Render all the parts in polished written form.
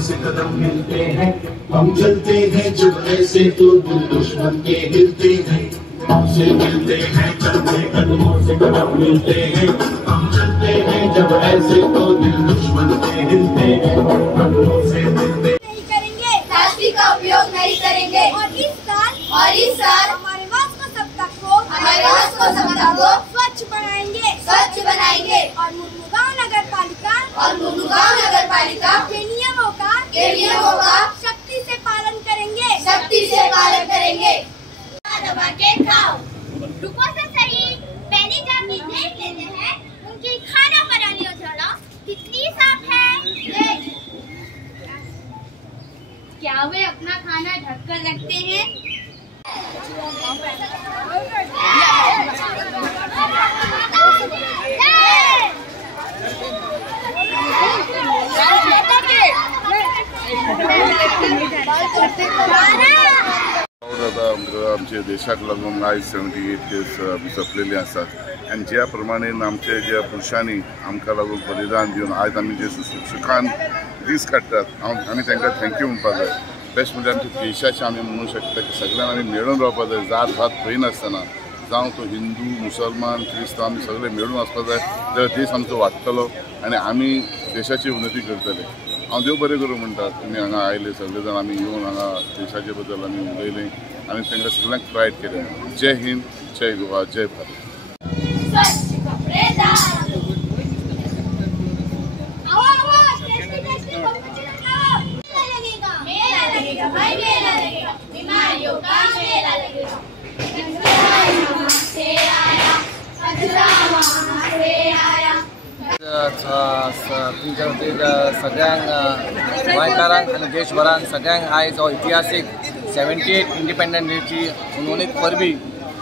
से कदम मिलते हैं, हम चलते हैं जब ऐसे तो दिल दुश्मन के हिलते हैं। हमसे मिलते हैं चलते कदमों से कदम मिलते हैं, हम चलते हैं जब ऐसे तो दिल दुश्मन के हिलते हैं। कदमों से मिलते नहीं करेंगे, प्लास्टिक का उपयोग नहीं करेंगे और इस साल हमारे वास्को सप्ताह को स्वच्छ बनाएंगे और मुर्मुगांव नगर पालिका के नियमों का सख्ती से पालन करेंगे। दबा के खाओ, रुको से सही, पहले जाके देख लेते हैं उनकी खाना बनाने और जगह कितनी साफ है। क्या वे अपना खाना ढक कर रखते हैं? आमच्या देशाक लागून आज 78 years सोंपलेली आसात आनी ज्या प्रमाणेन आमच्या ज्या पुरुषांनी आमकां लागून बलिदान दिवन आज आमी जे सुखान दीस काडटात आमी तांकां थँक्यू म्हणपाक जाय। बेस्ट म्हणजे आमच्या देशाचे आमी म्हणूंक शकता की सगळ्यांक आमी मेळून रावपाक जाय, जात भात पळयनासतना, जावं तो हिंदू मुसलमान क्रिस्तांव आमी सगळे मेळून वचपाक जाय, जाल्यार देश आमचो वाडटलो आनी आमी देशाची उन्नती करतले। हांव देव बरें करूं म्हणटा, तुमी हांगा आयले सगळे जाण, आमी येवन हांगा देशाचे बद्दल आमी उलयलें आनी तांकां सगळ्यांक प्रायड केलें। जय हिंद, जय गोवा, जय भारत। तुमच्या खातीर सगळ्यांक गोंयकारांक आनी देशभरान सगळ्यांक आयज हो इतिहासीक 78 इंडिपेंडन्स डेची उन्होंनीत परबी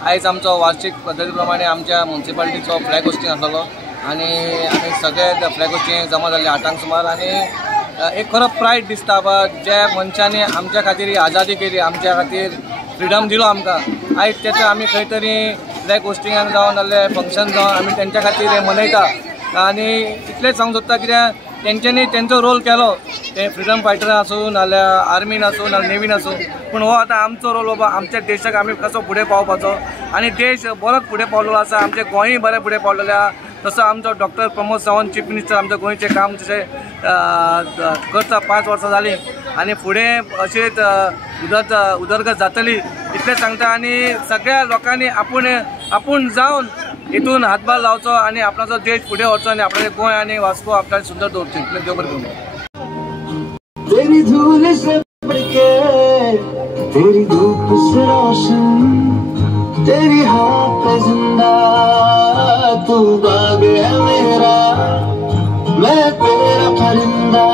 आयज आमचो वार्षिक पद्दती प्रमाणे आमच्या म्युन्सिपालिटीचो फ्लॅग होस्टिंग आसलो आनी आमी सगळे फ्लॅग होस्टिंग जमा जाल्ले 8 सुमार आनी एक खरो प्रायड दिसता ज्या मनशांनी आमच्या खातीर ही आजादी केली, आमच्या खातीर फ्रिडम दिलो आमकां, आयज तेचो आमी खंय तरी फ्लॅग होस्टिंगाक जावन नाजाल्यार फंक्शन जावन आमी तेंच्या खातीर हें मनयता आनी इतलेंच सांगूंक सोदता कित्याक तेंच्यांनी तेंचो रोल केलो, ते फ्रिडम फायटर आसूं नाजाल्यार आर्मीन आसूं नाजाल्यार नेवीन आसूं, पूण हो आतां आमचो रोल बाबा आमच्या देशाक आमी कसो फुडें पावपाचो आनी देश बरोच फुडें पावलेलो आसा, आमचें गोंयय बरें फुडें पावलेलें आसा। तसो आमचो doctor Pramod Sawant chief minister आमच्या गोंयचें काम तशें करता 5 वर्सां जालीं आनी फुडें अशीच उदरगत जातली इतलें सांगता आनी सगळ्या लोकांनी आपूण जावन हितून हातभार लावचो आनी आपणाचो देश फुडें व्हरचो आनी आपणाचें गोंय आनी वास्को आपणाचें सुंदर दवरचें। इतलें देव बरें करूं। तेरी धूल से बढ़के तेरी धूप से रोशन तेरी हाथ पे जिंदा तू बाग है मेरा मैं तेरा परिंदा।